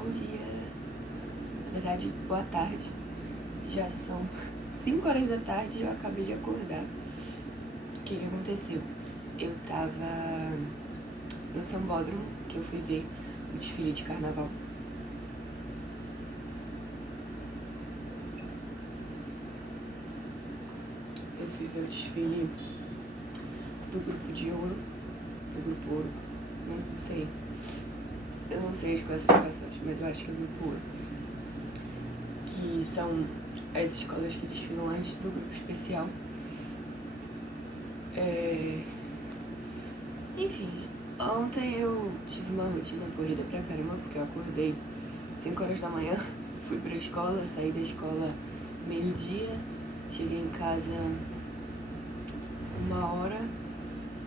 Bom dia, na verdade, boa tarde. Já são 5 horas da tarde e eu acabei de acordar. O que aconteceu? Eu tava no Sambódromo, que eu fui ver o desfile de carnaval. Eu fui ver o desfile do grupo de ouro, do grupo ouro, não sei. Eu não sei as classificações, mas eu acho que é grupo ouro. Que são as escolas que desfilam antes do grupo especial. Enfim, ontem eu tive uma rotina corrida pra caramba, porque eu acordei 5 horas da manhã, fui pra escola, saí da escola meio-dia, cheguei em casa 1h,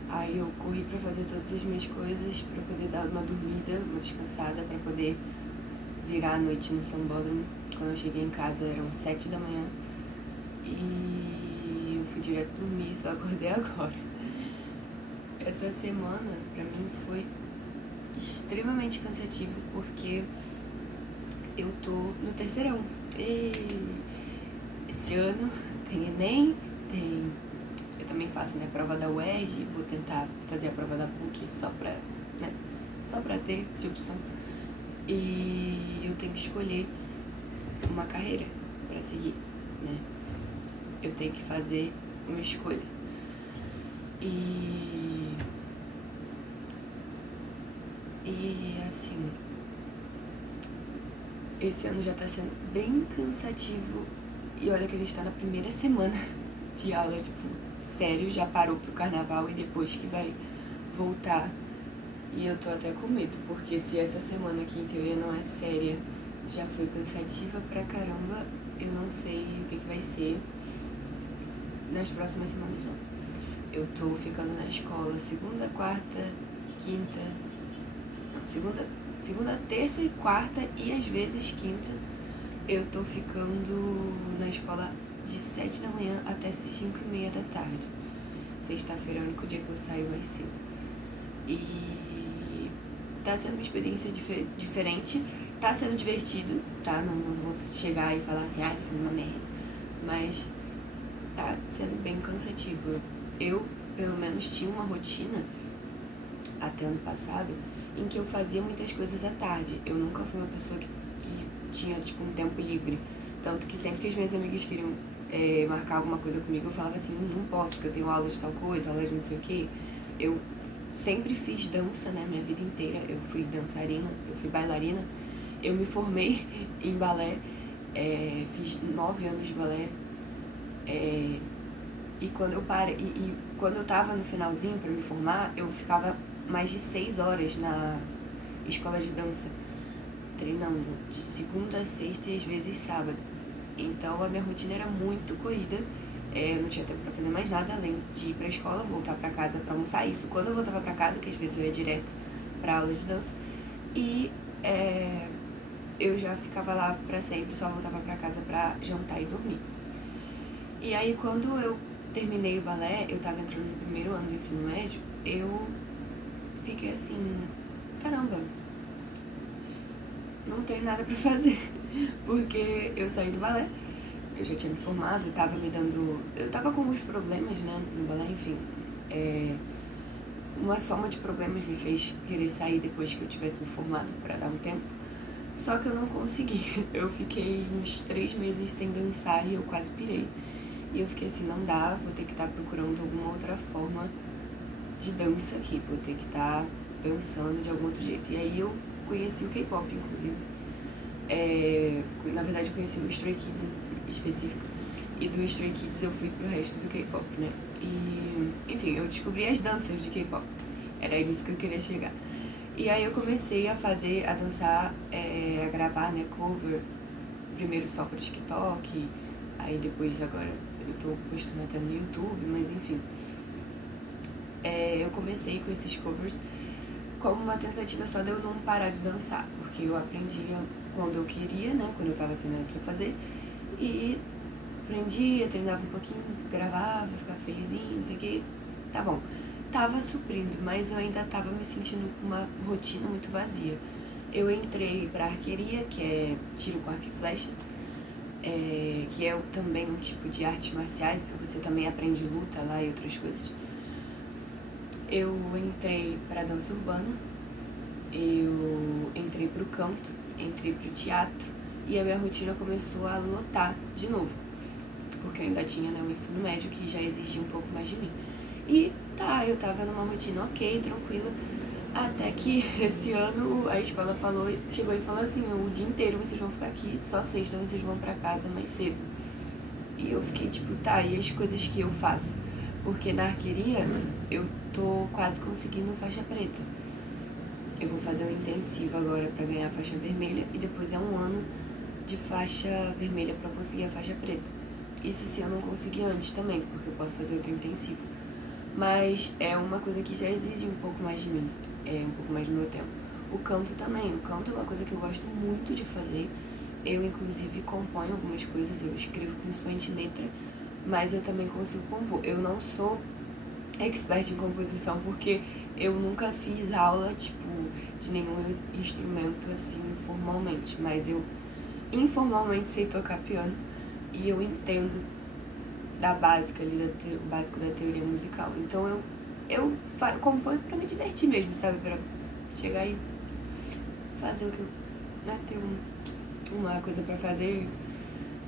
aí eu corri pra fazer todas as minhas coisas, pra poder dar uma dormida, uma descansada, pra poder virar a noite no Sambódromo. Quando eu cheguei em casa eram 7 da manhã e eu fui direto dormir, só acordei agora. Essa semana pra mim foi extremamente cansativo porque eu tô no terceirão. Esse ano tem Enem, eu também faço, né, prova da UERJ, vou tentar fazer a prova da PUC só pra ter de opção. E eu tenho que escolher uma carreira pra seguir, né? Eu tenho que fazer uma escolha. E assim, esse ano já tá sendo bem cansativo. E olha que a gente tá na primeira semana de aula, tipo, sério, já parou pro carnaval e depois que vai voltar. E eu tô até com medo, porque se essa semana que em teoria não é séria já foi cansativa pra caramba, eu não sei o que vai ser nas próximas semanas, não. Eu tô ficando na escola segunda, terça e quarta e às vezes quinta. Eu tô ficando na escola de 7 da manhã até 5h30 da tarde. Sexta-feira é o único dia que eu saio mais cedo. E tá sendo uma experiência diferente, tá sendo divertido, tá? Não vou chegar e falar assim, tá sendo uma merda. Mas tá sendo bem cansativo. Eu, pelo menos, tinha uma rotina até ano passado em que eu fazia muitas coisas à tarde. Eu nunca fui uma pessoa que tinha, tipo, um tempo livre. Tanto que sempre que as minhas amigas queriam marcar alguma coisa comigo, eu falava assim, não posso, porque eu tenho aula de tal coisa, aula de não sei o quê. Eu sempre fiz dança, né, minha vida inteira. Eu fui dançarina, eu fui bailarina. Eu me formei em balé, fiz 9 anos de balé. E quando eu quando eu tava no finalzinho pra me formar, eu ficava mais de 6 horas na escola de dança, treinando de segunda a sexta e às vezes sábado. Então a minha rotina era muito corrida. Eu não tinha tempo pra fazer mais nada além de ir pra escola, voltar pra casa pra almoçar. Isso quando eu voltava pra casa, que às vezes eu ia direto pra aula de dança. E eu já ficava lá pra sempre, só voltava pra casa pra jantar e dormir. E aí quando eu terminei o balé, eu tava entrando no primeiro ano do ensino médio, eu fiquei assim, caramba, não tenho nada pra fazer. Porque eu saí do balé, eu já tinha me formado, eu tava com alguns problemas, né, no balé, enfim. Uma soma de problemas me fez querer sair depois que eu tivesse me formado pra dar um tempo. Só que eu não consegui. Eu fiquei uns 3 meses sem dançar e eu quase pirei. E eu fiquei assim, não dá, vou ter que estar procurando alguma outra forma de dança aqui. Vou ter que estar dançando de algum outro jeito. E aí eu conheci o K-pop, inclusive. Na verdade eu conheci o Stray Kids em específico. E do Stray Kids eu fui pro resto do K-pop, né? E, enfim, eu descobri as danças de K-pop. Era isso que eu queria chegar. E aí eu comecei a dançar, a gravar, né, cover. Primeiro só pro TikTok, aí depois agora eu tô postando até no YouTube, mas enfim. Eu comecei com esses covers como uma tentativa só de eu não parar de dançar, porque eu aprendia quando eu queria, né, quando eu tava sem nada pra fazer, e aprendia, treinava um pouquinho, gravava, ficava felizinho, não sei o que, tá bom. Tava suprindo, mas eu ainda tava me sentindo com uma rotina muito vazia. Eu entrei pra arqueria, que é tiro com arco e flecha, que é também um tipo de artes marciais, então você também aprende luta lá e outras coisas. Eu entrei pra dança urbana, eu entrei pro canto, entrei pro teatro, e a minha rotina começou a lotar de novo, porque eu ainda tinha, né, o ensino médio que já exigia um pouco mais de mim. E tá, eu tava numa rotina ok, tranquila, até que esse ano a escola chegou e falou assim, o dia inteiro vocês vão ficar aqui, só sexta vocês vão pra casa mais cedo. E eu fiquei tipo, tá, e as coisas que eu faço? Porque na arqueria eu tô quase conseguindo faixa preta. Eu vou fazer um intensivo agora pra ganhar a faixa vermelha e depois é um ano de faixa vermelha pra conseguir a faixa preta. Isso se eu não conseguir antes também, porque eu posso fazer outro intensivo. Mas é uma coisa que já exige um pouco mais de mim, um pouco mais do meu tempo. O canto também, o canto é uma coisa que eu gosto muito de fazer. Eu, inclusive, componho algumas coisas, eu escrevo principalmente letra, mas eu também consigo compor. Eu não sou expert em composição porque eu nunca fiz aula, tipo, de nenhum instrumento, assim, formalmente, mas eu informalmente sei tocar piano e eu entendo da básica ali, o básico da teoria musical. Então eu componho pra me divertir mesmo, sabe? Pra chegar e fazer o que eu, né, ter uma coisa pra fazer,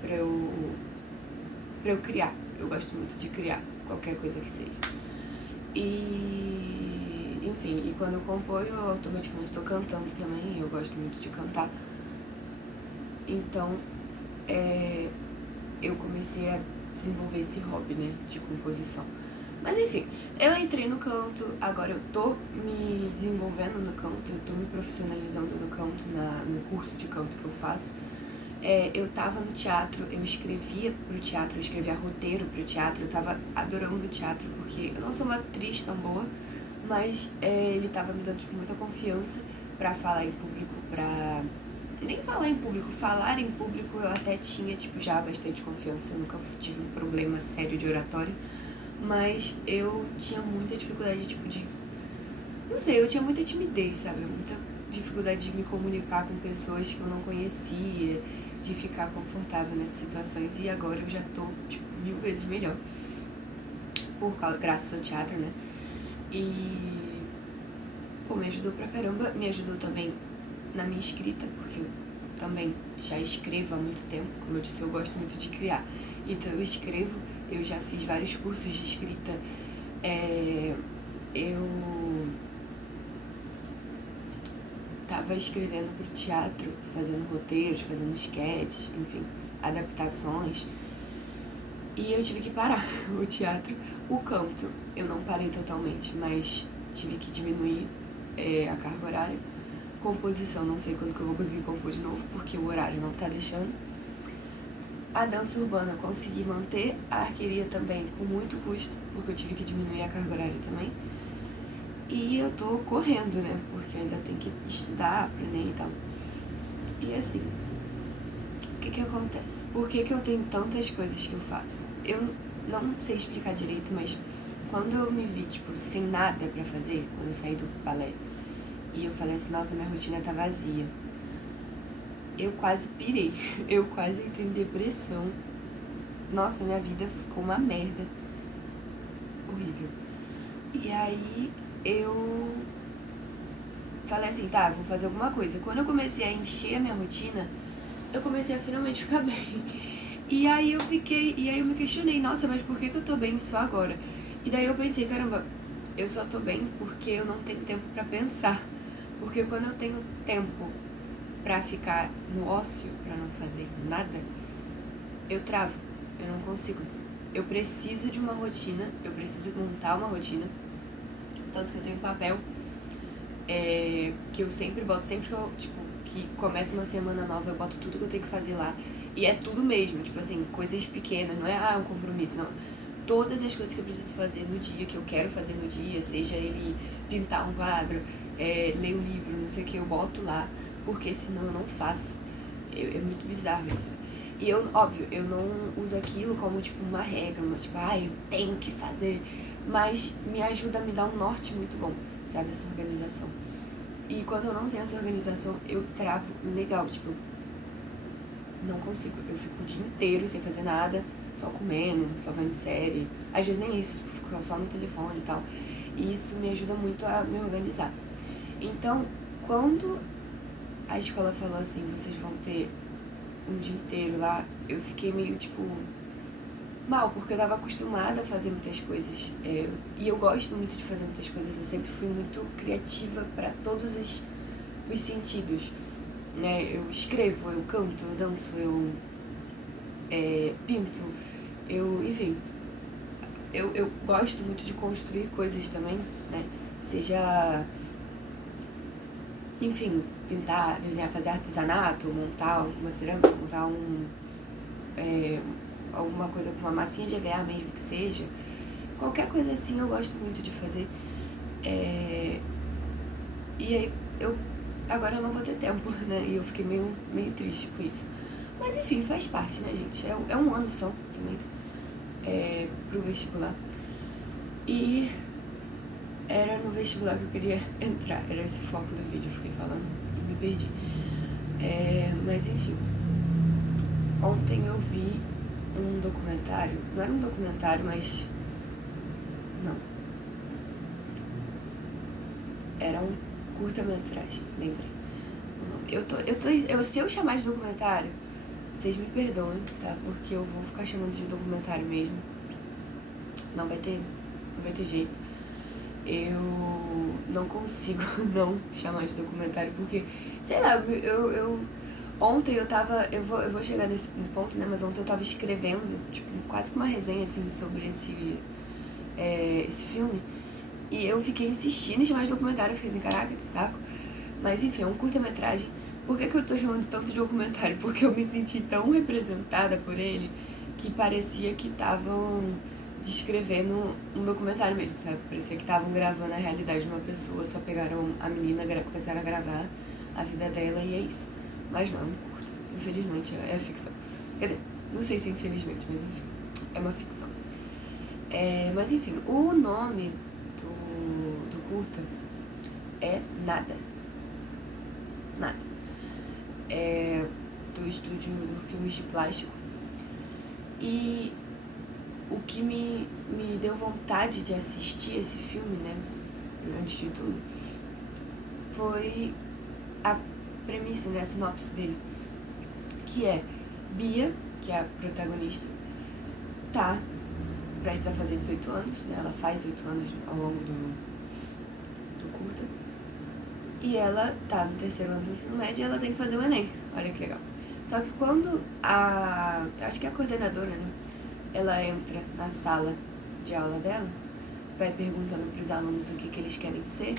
pra eu criar. Eu gosto muito de criar, qualquer coisa que seja. E, enfim, e quando eu componho, eu automaticamente tô cantando também, eu gosto muito de cantar. Então, eu comecei a desenvolver esse hobby, né, de composição. Mas enfim, eu entrei no canto, agora eu tô me desenvolvendo no canto, eu tô me profissionalizando no canto, no curso de canto que eu faço. Eu tava no teatro, eu escrevia pro teatro, eu escrevia roteiro pro teatro, eu tava adorando o teatro, porque eu não sou uma atriz tão boa, mas ele tava me dando, tipo, muita confiança pra falar em público, nem falar em público, falar em público eu até tinha, tipo, já bastante confiança, eu nunca tive um problema sério de oratória, mas eu tinha muita dificuldade, tipo, não sei, eu tinha muita timidez, sabe, muita dificuldade de me comunicar com pessoas que eu não conhecia, de ficar confortável nessas situações, e agora eu já tô, tipo, 1000 vezes melhor, graças ao teatro, né, e, pô, me ajudou pra caramba, me ajudou também na minha escrita, porque eu também já escrevo há muito tempo, como eu disse, eu gosto muito de criar, então eu escrevo, eu já fiz vários cursos de escrita, eu tava escrevendo pro teatro, fazendo roteiros, fazendo sketches, enfim, adaptações, e eu tive que parar o teatro. O canto eu não parei totalmente, mas tive que diminuir a carga horária. Composição, não sei quando que eu vou conseguir compor de novo, porque o horário não tá deixando. A dança urbana eu consegui manter, a arqueria também com muito custo, porque eu tive que diminuir a carga horária também. E eu tô correndo, né, porque eu ainda tenho que estudar pro Enem e tal. E assim, o que acontece? Por que eu tenho tantas coisas que eu faço? Eu não sei explicar direito, mas quando eu me vi, tipo, sem nada pra fazer, quando eu saí do balé, e eu falei assim, nossa, minha rotina tá vazia, eu quase pirei, eu quase entrei em depressão. Nossa, minha vida ficou uma merda. Horrível. E aí eu falei assim, tá, vou fazer alguma coisa. Quando eu comecei a encher a minha rotina, eu comecei a finalmente ficar bem. E aí eu me questionei, nossa, mas por que eu tô bem só agora? E daí eu pensei, caramba, eu só tô bem porque eu não tenho tempo pra pensar. Porque quando eu tenho tempo pra ficar no ócio, pra não fazer nada, eu travo, eu não consigo. Eu preciso de uma rotina, eu preciso montar uma rotina. Tanto que eu tenho papel que eu sempre boto, sempre que eu, tipo, que começa uma semana nova, eu boto tudo que eu tenho que fazer lá. E é tudo mesmo, tipo assim, coisas pequenas, não é um compromisso, não. Todas as coisas que eu preciso fazer no dia, que eu quero fazer no dia, seja ele pintar um quadro, ler um livro, não sei o que, eu boto lá, porque senão eu não faço. É muito bizarro isso. E eu, óbvio, eu não uso aquilo como, tipo, uma regra, tipo, eu tenho que fazer, mas me ajuda a me dar um norte muito bom, sabe, essa organização. E quando eu não tenho essa organização, eu travo legal, tipo, não consigo. Eu fico o dia inteiro sem fazer nada, só comendo, só vendo série. Às vezes nem isso, fico só no telefone e tal. E isso me ajuda muito a me organizar. Então, quando a escola falou assim, vocês vão ter um dia inteiro lá, eu fiquei meio, tipo, mal, porque eu tava acostumada a fazer muitas coisas. E eu gosto muito de fazer muitas coisas, eu sempre fui muito criativa para todos os sentidos, né? Eu escrevo, eu canto, eu danço, eu pinto, enfim, eu gosto muito de construir coisas também, né? Seja, enfim, pintar, desenhar, fazer artesanato, montar uma cerâmica, montar alguma coisa com uma massinha de EVA mesmo que seja. Qualquer coisa assim eu gosto muito de fazer. E aí agora eu não vou ter tempo, né? E eu fiquei meio triste com isso. Mas enfim, faz parte, né, gente? É um ano só também pro vestibular. E era no vestibular que eu queria entrar. Era esse foco do vídeo, eu fiquei falando e me perdi. Mas enfim. Ontem eu vi um documentário. Não era um documentário, mas... Não. Era um curta-metragem, lembrei. Se eu chamar de documentário, vocês me perdoem, tá? Porque eu vou ficar chamando de documentário mesmo. Não vai ter jeito. Eu não consigo não chamar de documentário, porque, sei lá, ontem eu tava, eu vou chegar nesse ponto, né, mas ontem eu tava escrevendo, tipo, quase que uma resenha, assim, sobre esse filme, e eu fiquei insistindo em chamar de documentário, eu fiquei assim, caraca, que saco. Mas enfim, é um curta-metragem. Por que eu tô chamando tanto de documentário? Porque eu me senti tão representada por ele, que parecia que estavam descrevendo um documentário mesmo, sabe? Parecia que estavam gravando a realidade de uma pessoa, só pegaram a menina, começaram a gravar a vida dela e é isso. Mas não, é um curta. Infelizmente, é ficção. Quer dizer, não sei se infelizmente, mas enfim, é uma ficção. Mas enfim, o nome do curta é Nada. Nada. Do estúdio do Filmes de Plástico. E o que me deu vontade de assistir esse filme, né, antes de tudo, foi a premissa, né, a sinopse dele, que é Bia, que é a protagonista, tá prestes a fazer 18 anos, né, ela faz 18 anos ao longo do curta, e ela tá no terceiro ano do ensino médio e ela tem que fazer o Enem, olha que legal. Só que quando eu acho que a coordenadora, né, ela entra na sala de aula dela, vai perguntando pros alunos o que eles querem ser,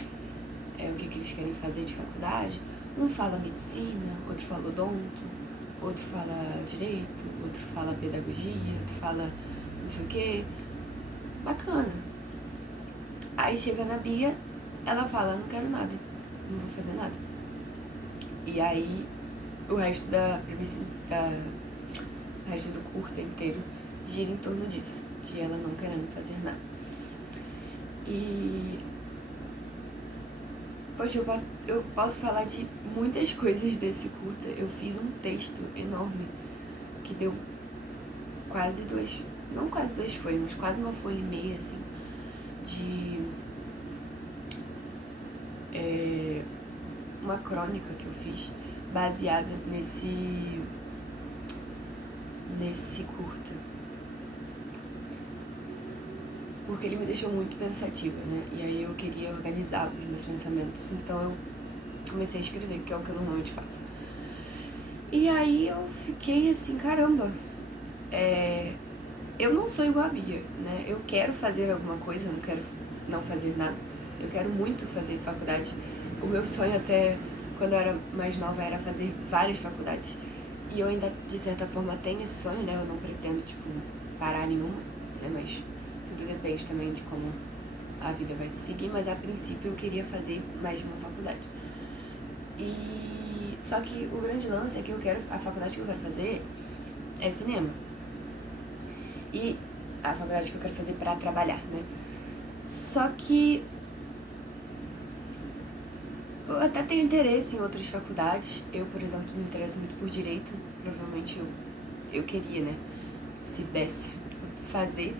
o que eles querem fazer de faculdade. Um fala medicina, outro fala odonto, outro fala direito, outro fala pedagogia, outro fala não sei o que. Bacana. Aí chega na Bia, ela fala, não quero nada, não vou fazer nada. E aí o resto o resto do curta inteiro gira em torno disso, de ela não querendo fazer nada. E poxa, eu posso falar de muitas coisas desse curta. Eu fiz um texto enorme que deu quase não quase 2 folhas, mas quase uma folha e meia, assim, de uma crônica que eu fiz baseada nesse curta. Porque ele me deixou muito pensativa, né? E aí eu queria organizar os meus pensamentos. Então eu comecei a escrever, que é o que eu normalmente faço. E aí eu fiquei assim, caramba, eu não sou igual a Bia, né? Eu quero fazer alguma coisa, eu não quero não fazer nada. Eu quero muito fazer faculdade. O meu sonho até quando eu era mais nova era fazer várias faculdades. E eu ainda, de certa forma, tenho esse sonho, né? Eu não pretendo, tipo, parar nenhuma, né? Mas tudo depende também de como a vida vai se seguir. Mas, a princípio, eu queria fazer mais de uma faculdade. Só que o grande lance é que a faculdade que eu quero fazer é cinema. E a faculdade que eu quero fazer pra trabalhar, né? Só que Eu até tenho interesse em outras faculdades. Eu, por exemplo, me interesso muito por direito. Provavelmente eu queria, né? Se desse fazer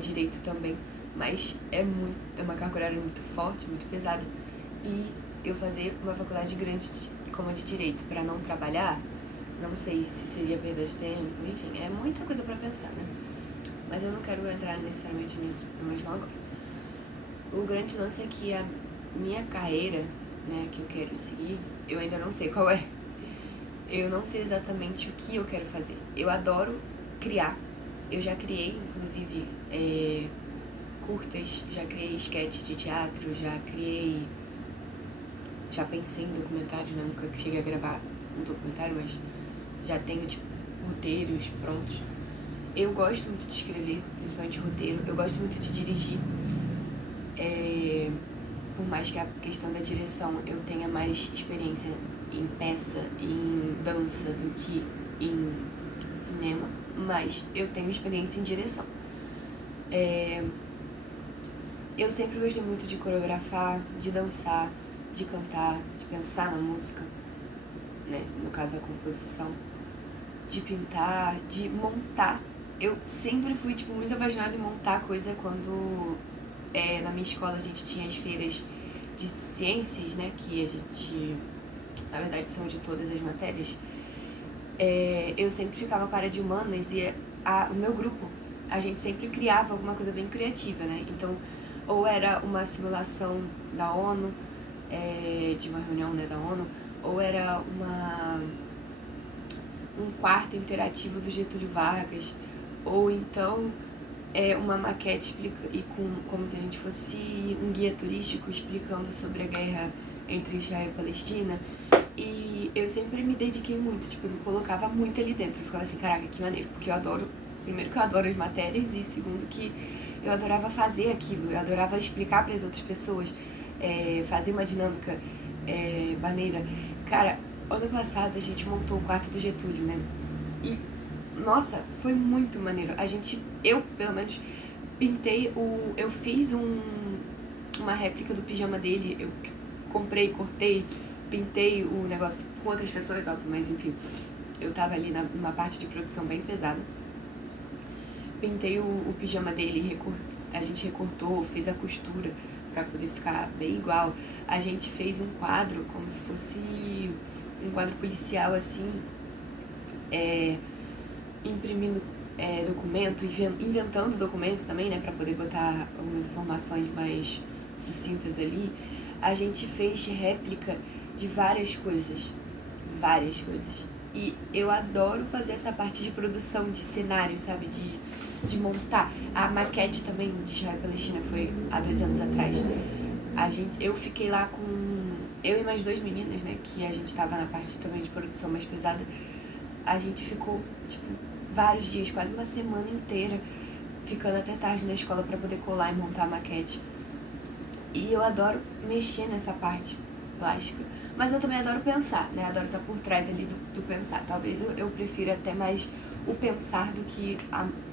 direito também. Mas é uma carga horária muito forte, muito pesada. E eu fazer uma faculdade grande como a de direito para não trabalhar, não sei se seria perda de tempo, enfim, é muita coisa para pensar, né? Mas eu não quero entrar necessariamente nisso, mas não agora. O grande lance é que a minha carreira, né, que eu quero seguir, eu ainda não sei qual é. Eu não sei exatamente o que eu quero fazer. Eu adoro criar. Eu já criei, inclusive, curtas, já criei sketch de teatro, já pensei em documentário, né? Nunca cheguei a gravar um documentário, mas já tenho, tipo, roteiros prontos. Eu gosto muito de escrever, principalmente roteiro. Eu gosto muito de dirigir. Por mais que a questão da direção eu tenha mais experiência em peça, em dança do que em cinema, mas eu tenho experiência em direção. Eu sempre gostei muito de coreografar, de dançar, de cantar, de pensar na música, né? No caso, a composição, de pintar, de montar. Eu sempre fui, tipo, muito apaixonada em montar coisa quando na minha escola a gente tinha as feiras de ciências, né? Que a gente, na verdade, são de todas as matérias. Eu sempre ficava com a área de humanas e o meu grupo, a gente sempre criava alguma coisa bem criativa, né? Então, ou era uma simulação da ONU, de uma reunião, né, da ONU, ou era um quarto interativo do Getúlio Vargas, ou então uma maquete como se a gente fosse um guia turístico explicando sobre a guerra entre Israel e Palestina. E eu sempre me dediquei muito, tipo, eu me colocava muito ali dentro. Eu ficava assim, caraca, que maneiro, porque eu adoro, primeiro que eu adoro as matérias, e segundo que eu adorava fazer aquilo, eu adorava explicar para as outras pessoas, fazer uma dinâmica maneira. Cara, ano passado a gente montou o quarto do Getúlio, né? E, nossa, foi muito maneiro. Eu, pelo menos, eu fiz uma réplica do pijama dele, eu comprei, cortei, pintei o negócio com outras pessoas, óbvio, mas enfim, eu tava ali numa parte de produção bem pesada. Pintei o pijama dele, a gente recortou, fez a costura pra poder ficar bem igual. A gente fez um quadro, como se fosse um quadro policial, assim, imprimindo documento, inventando documentos também, né, pra poder botar algumas informações mais sucintas ali. A gente fez réplica de várias coisas. E eu adoro fazer essa parte de produção de cenário, sabe? De montar. A maquete também de Israel e Palestina foi há 2 anos atrás. Eu fiquei lá eu e mais 2 meninas, né? Que a gente tava na parte também de produção mais pesada. A gente ficou, tipo, vários dias, quase uma semana inteira, ficando até tarde na escola pra poder colar e montar a maquete. E eu adoro mexer nessa parte plástica. Mas eu também adoro pensar, né? Adoro estar por trás ali do pensar. Talvez eu prefira até mais o pensar do que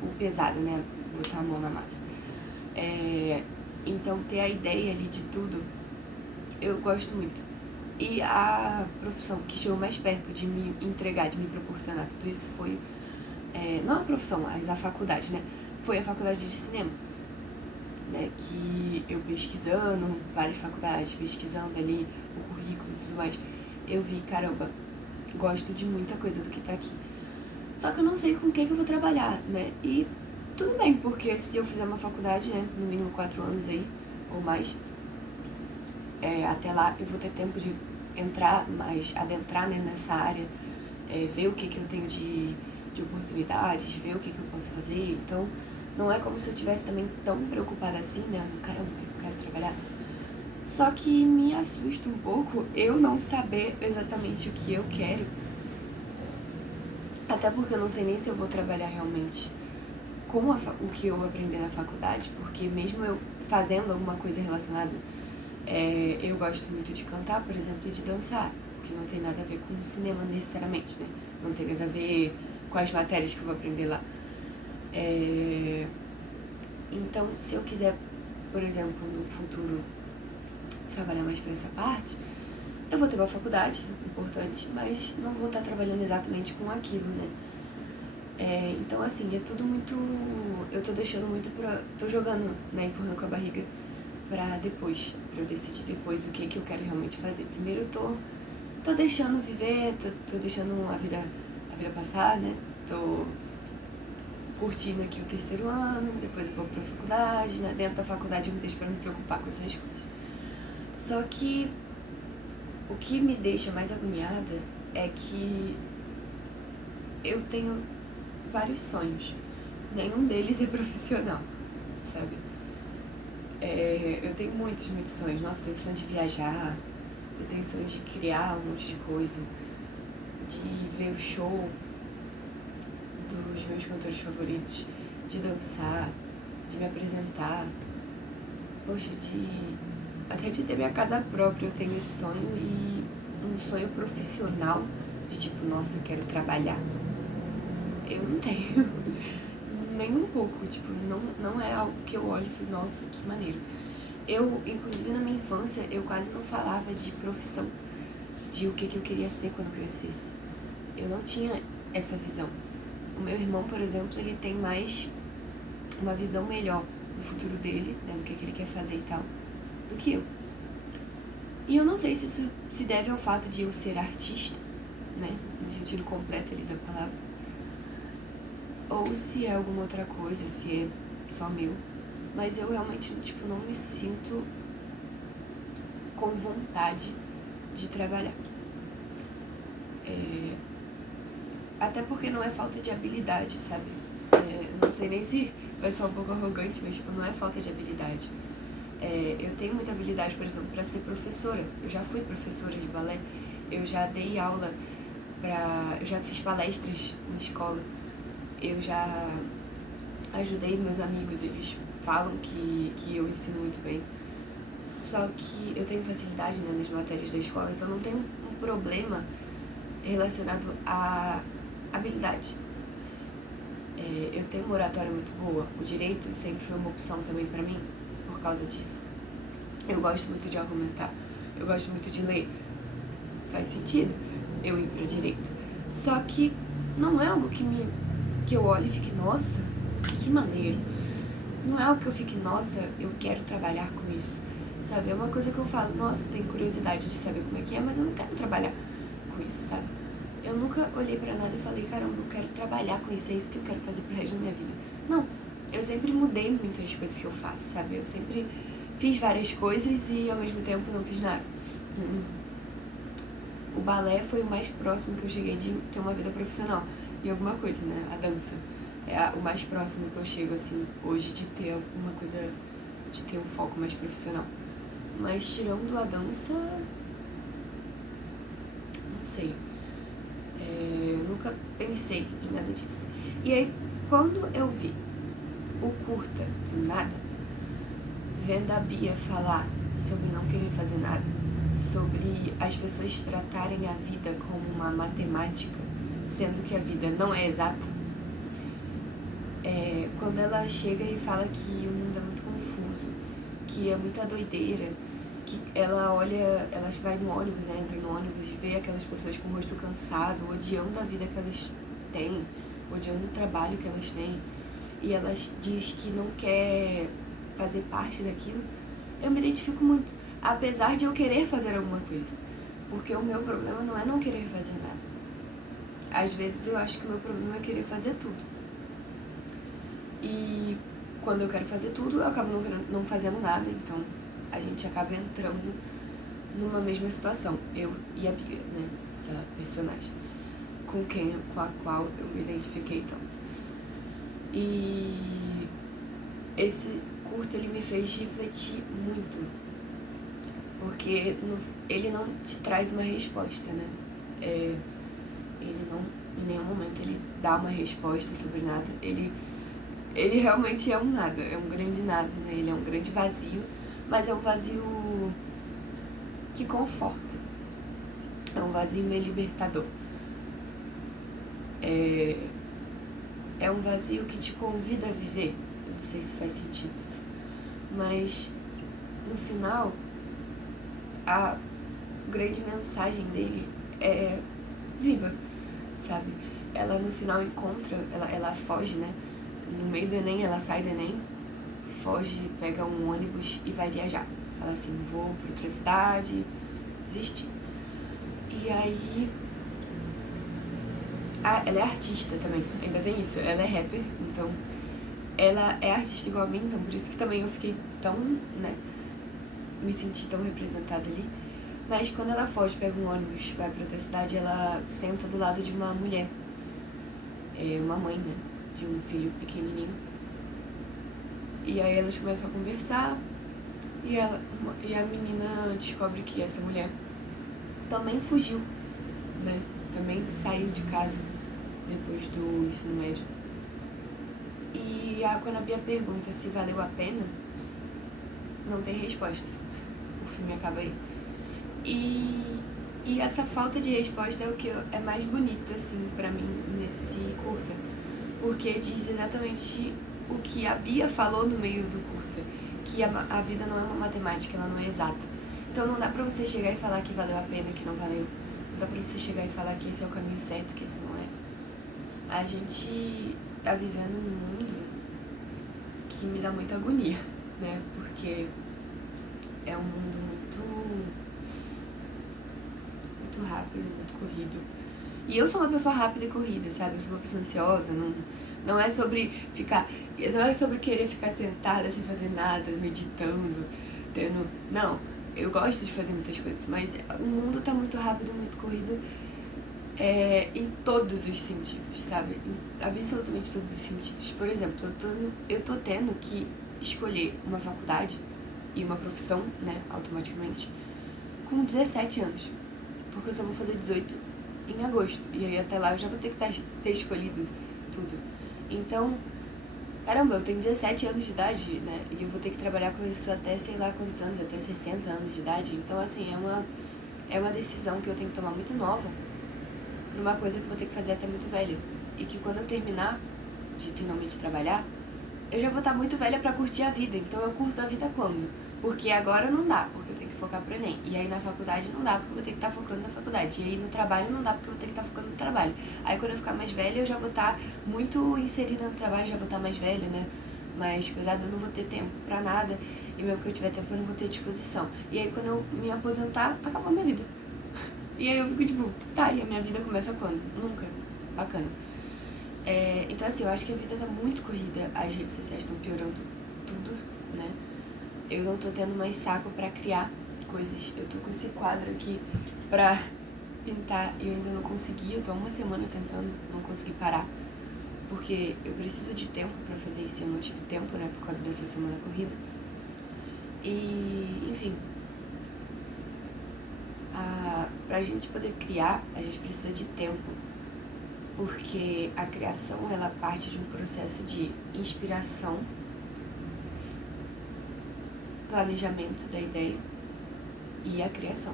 o pesado, né? Botar a mão na massa. Então, ter a ideia ali de tudo, eu gosto muito. E a profissão que chegou mais perto de me entregar, de me proporcionar tudo isso foi... não a profissão, mas a faculdade, né? Foi a faculdade de cinema. Né, que eu pesquisando, várias faculdades, pesquisando ali o currículo e tudo mais, eu vi, caramba, gosto de muita coisa do que tá aqui. Só que eu não sei com quem que eu vou trabalhar, né? E tudo bem, porque se eu fizer uma faculdade, né, no mínimo 4 anos aí, ou mais, até lá eu vou ter tempo de adentrar, né, nessa área, ver o que eu tenho de oportunidades, ver o que eu posso fazer. Então, não é como se eu tivesse também tão preocupada assim, né? Caramba, o que eu quero trabalhar? Só que me assusta um pouco eu não saber exatamente o que eu quero. Até porque eu não sei nem se eu vou trabalhar realmente com o que eu aprendi na faculdade, porque mesmo eu fazendo alguma coisa relacionada, eu gosto muito de cantar, por exemplo, e de dançar, que não tem nada a ver com cinema necessariamente, né? Não tem nada a ver com as matérias que eu vou aprender lá. Então, se eu quiser, por exemplo, no futuro trabalhar mais pra essa parte, Eu vou ter uma faculdade importante, mas não vou estar trabalhando exatamente com aquilo, né? Então, assim, é tudo muito... Eu tô deixando muito pra... Tô jogando, né, empurrando com a barriga pra depois, pra eu decidir depois o que eu quero realmente fazer. Primeiro eu tô deixando viver, tô deixando a vida passar, né? Tô curtindo aqui o terceiro ano, depois eu vou pra faculdade, né? Dentro da faculdade eu me deixo pra me preocupar com essas coisas. Só que o que me deixa mais agoniada é que eu tenho vários sonhos. Nenhum deles é profissional, sabe? Eu tenho muitos sonhos. Nossa, eu tenho sonho de viajar, eu tenho sonho de criar um monte de coisa, de ver o show dos meus cantores favoritos, de dançar, de me apresentar, poxa, até de ter minha casa própria. Eu tenho esse sonho, e um sonho profissional de tipo, nossa, eu quero trabalhar. Eu não tenho, nem um pouco, tipo, não é algo que eu olho e falo, nossa, que maneiro. Inclusive na minha infância, eu quase não falava de profissão, de o que eu queria ser quando crescesse. Eu não tinha essa visão. O meu irmão, por exemplo, ele tem mais uma visão melhor do futuro dele, né, do que ele quer fazer e tal, do que eu. E eu não sei se isso se deve ao fato de eu ser artista, né, no sentido completo ali da palavra, ou se é alguma outra coisa, se é só meu. Mas eu realmente, tipo, não me sinto com vontade de trabalhar. Até porque não é falta de habilidade, sabe? Não sei nem se vai ser um pouco arrogante, mas, tipo, não é falta de habilidade. Eu tenho muita habilidade, por exemplo, pra ser professora. Eu já fui professora de balé, eu já dei aula eu já fiz palestras na escola, eu já ajudei meus amigos, eles falam que eu ensino muito bem. Só que eu tenho facilidade, né, nas matérias da escola, então não tenho um problema relacionado à habilidade. Eu tenho uma oratória muito boa, o direito sempre foi uma opção também pra mim, por causa disso. Eu gosto muito de argumentar, eu gosto muito de ler. Faz sentido eu ir pra direito. Só que não é algo que eu olhe e fique, nossa, que maneiro. Não é algo que eu fique, nossa, eu quero trabalhar com isso, sabe? É uma coisa que eu falo, nossa, tenho curiosidade de saber como é que é, mas eu não quero trabalhar com isso, sabe? Eu nunca olhei pra nada e falei, caramba, eu quero trabalhar com isso, é isso que eu quero fazer pro resto da minha vida. Não, eu sempre mudei muito as coisas que eu faço, sabe? Eu sempre fiz várias coisas e ao mesmo tempo não fiz nada. O balé foi o mais próximo que eu cheguei de ter uma vida profissional em alguma coisa, né? A dança é o mais próximo que eu chego, assim, hoje de ter alguma coisa, de ter um foco mais profissional. Mas tirando a dança, não sei. Eu nunca pensei em nada disso. E aí, quando eu vi o curta do nada, vendo a Bia falar sobre não querer fazer nada, sobre as pessoas tratarem a vida como uma matemática, sendo que a vida não é exata, quando ela chega e fala que o mundo é muito confuso, que é muita doideira, que ela vai no ônibus, né, entra no ônibus, vê aquelas pessoas com o rosto cansado, odiando a vida que elas têm, odiando o trabalho que elas têm, e ela diz que não quer fazer parte daquilo, eu me identifico muito, apesar de eu querer fazer alguma coisa, porque o meu problema não é não querer fazer nada. Às vezes eu acho que o meu problema é querer fazer tudo. E quando eu quero fazer tudo, eu acabo não fazendo nada, então a gente acaba entrando numa mesma situação, eu e a Bia, né, essa personagem, com a qual eu me identifiquei tanto. E esse curto, ele me fez refletir muito, porque ele não te traz uma resposta, né, ele não, em nenhum momento ele dá uma resposta sobre nada, ele realmente é um nada, é um grande nada, né? Ele é um grande vazio, mas é um vazio que conforta, é um vazio meio libertador, é um vazio que te convida a viver. Eu não sei se faz sentido isso, mas no final grande mensagem dele é viva, sabe? Ela no final encontra, ela foge, né? No meio do Enem, ela sai do Enem, foge, pega um ônibus e vai viajar. Fala assim, vou pra outra cidade, desiste. E aí... ela é artista também, ainda tem isso, ela é rapper, então... Ela é artista igual a mim, então por isso que também eu fiquei tão, né... Me senti tão representada ali. Mas quando ela foge, pega um ônibus, vai pra outra cidade, ela senta do lado de uma mulher. Uma mãe, né? De um filho pequenininho. E aí elas começam a conversar. E a menina descobre que essa mulher também fugiu, né? Também saiu de casa depois do ensino médio. E quando a Bia pergunta se valeu a pena, não tem resposta. O filme acaba aí. E essa falta de resposta é o que é mais bonito, assim, pra mim, nesse curta. Porque diz exatamente o que a Bia falou no meio do curta. Que a vida não é uma matemática, ela não é exata. Então não dá pra você chegar e falar que valeu a pena, que não valeu. Não dá pra você chegar e falar que esse é o caminho certo, que esse não é. A gente tá vivendo num mundo que me dá muita agonia, né? Porque é um mundo muito rápido, muito corrido. E eu sou uma pessoa rápida e corrida, sabe? Eu sou uma pessoa ansiosa, não é sobre querer ficar sentada sem fazer nada, meditando, Não, eu gosto de fazer muitas coisas, mas o mundo tá muito rápido, muito corrido, em todos os sentidos, sabe? Em absolutamente todos os sentidos. Por exemplo, eu tô tendo que escolher uma faculdade e uma profissão, né, automaticamente, com 17 anos. Porque eu só vou fazer 18 em agosto. E aí até lá eu já vou ter que ter escolhido tudo. Então, caramba, eu tenho 17 anos de idade, né? E eu vou ter que trabalhar com isso até sei lá quantos anos, até 60 anos de idade. Então, assim, é uma decisão que eu tenho que tomar muito nova pra uma coisa que eu vou ter que fazer até muito velha. E que quando eu terminar de finalmente trabalhar, eu já vou estar muito velha pra curtir a vida. Então eu curto a vida quando? Porque agora não dá, porque eu tenho que focar pro Enem. E aí na faculdade não dá, porque eu vou ter que estar focando na faculdade. E aí no trabalho não dá, porque eu vou ter que estar focando no trabalho. Aí quando eu ficar mais velha, eu já vou estar muito inserida no trabalho, já vou estar mais velha, né? Mas, cuidado, eu não vou ter tempo pra nada. E mesmo que eu tiver tempo, eu não vou ter disposição. E aí quando eu me aposentar, acabou a minha vida. E aí eu fico tipo, tá, e a minha vida começa quando? Nunca. Bacana. Então assim, eu acho que a vida tá muito corrida. As redes sociais estão piorando tudo, né? Eu não tô tendo mais saco pra criar coisas. Eu tô com esse quadro aqui pra pintar e eu ainda não consegui. Eu tô 1 semana tentando, não consegui parar. Porque eu preciso de tempo pra fazer isso e eu não tive tempo, né? Por causa dessa semana corrida. E, enfim. Pra gente poder criar, a gente precisa de tempo. Porque a criação, ela parte de um processo de inspiração, planejamento da ideia e a criação.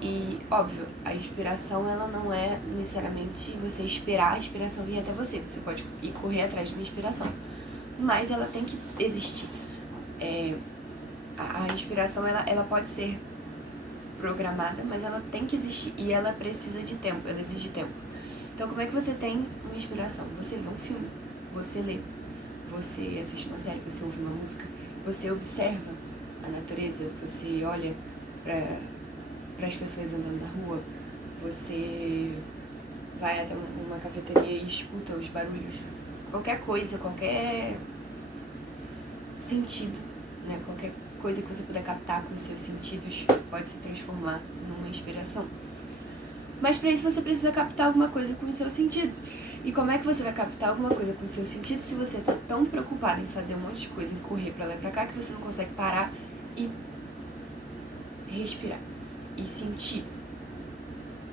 E, óbvio, a inspiração, ela não é necessariamente você esperar a inspiração vir até você. Você pode ir correr atrás de uma inspiração, mas ela tem que existir. A inspiração, ela pode ser programada, mas ela tem que existir e ela precisa de tempo, ela exige tempo. Então, como é que você tem uma inspiração? Você vê um filme, você lê, você assiste uma série, você ouve uma música, você observa a natureza, você olha para as pessoas andando na rua, você vai até uma cafeteria e escuta os barulhos, qualquer coisa, qualquer sentido, né? Qualquer coisa que você puder captar com os seus sentidos pode se transformar numa inspiração. Mas para isso você precisa captar alguma coisa com os seus sentidos. E como é que você vai captar alguma coisa com os seus sentidos se você tá tão preocupado em fazer um monte de coisa, em correr pra lá e pra cá, que você não consegue parar e respirar e sentir,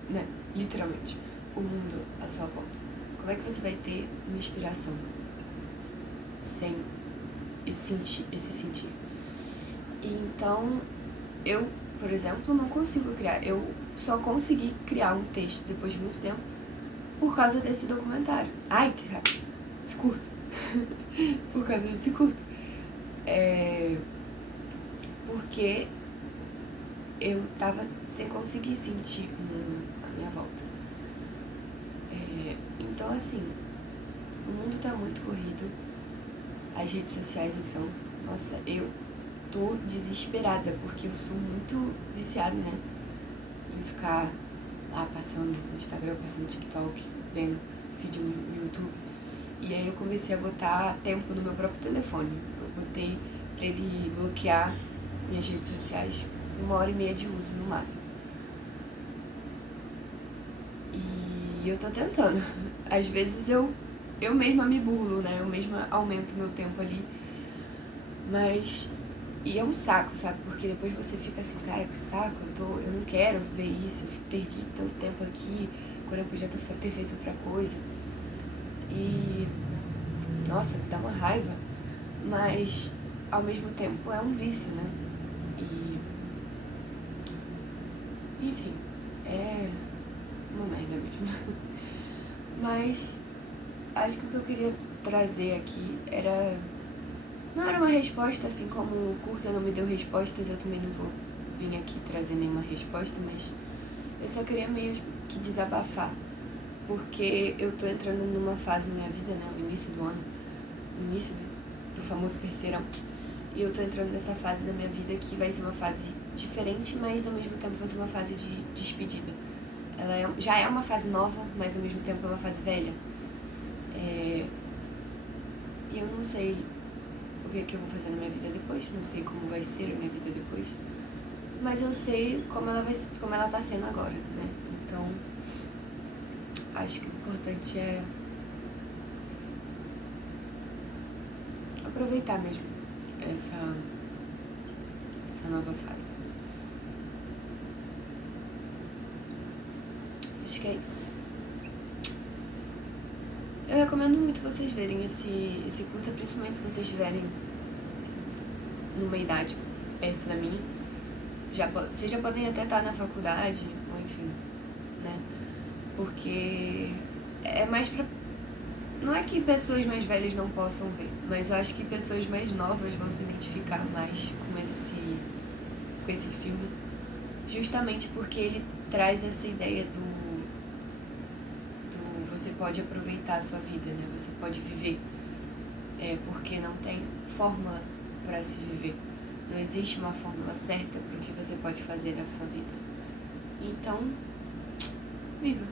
né, literalmente, o mundo à sua volta? Como é que você vai ter uma inspiração sem esse sentir? E então, eu, por exemplo, não consigo criar. Eu só consegui criar um texto depois de muito tempo por causa desse documentário. Ai, que rápido. Esse curto. Por causa desse curto. Porque eu tava sem conseguir sentir o mundo à minha volta. Então, assim, o mundo tá muito corrido. As redes sociais, então, nossa, eu tô desesperada, porque eu sou muito viciada, né? Em ficar lá passando no Instagram, passando no TikTok, vendo vídeo no YouTube. E aí eu comecei a botar tempo no meu próprio telefone. Eu botei pra ele bloquear minhas redes sociais 1h30 de uso no máximo. E eu tô tentando. Às vezes eu mesma me burlo, né? Eu mesma aumento meu tempo ali. Mas... E é um saco, sabe? Porque depois você fica assim, cara, que saco, eu não quero ver isso, eu perdi tanto tempo aqui, quando eu podia ter feito outra coisa. E... Nossa, me dá uma raiva. Mas, ao mesmo tempo, é um vício, né? E... Enfim, é uma merda mesmo. Mas, acho que o que eu queria trazer aqui era... Não era uma resposta, assim como o curta não me deu respostas, eu também não vou vir aqui trazer nenhuma resposta, mas eu só queria meio que desabafar, porque eu tô entrando numa fase na minha vida, né, o início do ano, o início do famoso terceirão, e eu tô entrando nessa fase da minha vida que vai ser uma fase diferente, mas ao mesmo tempo vai ser uma fase de despedida. Ela já é uma fase nova, mas ao mesmo tempo é uma fase velha. E eu não sei o que eu vou fazer na minha vida depois, não sei como vai ser a minha vida depois, mas eu sei como ela tá sendo agora, né? Então, acho que o importante é aproveitar mesmo essa nova fase. Acho que é isso. Eu recomendo muito vocês verem esse curta, principalmente se vocês estiverem numa idade perto da minha. Vocês já podem até estar na faculdade, ou enfim, né? Porque é mais pra... Não é que pessoas mais velhas não possam ver, mas eu acho que pessoas mais novas vão se identificar mais com esse filme, justamente porque ele traz essa ideia do você pode aproveitar a sua vida, né? Você pode viver, porque não tem fórmula para se viver. Não existe uma fórmula certa para o que você pode fazer na sua vida. Então, viva!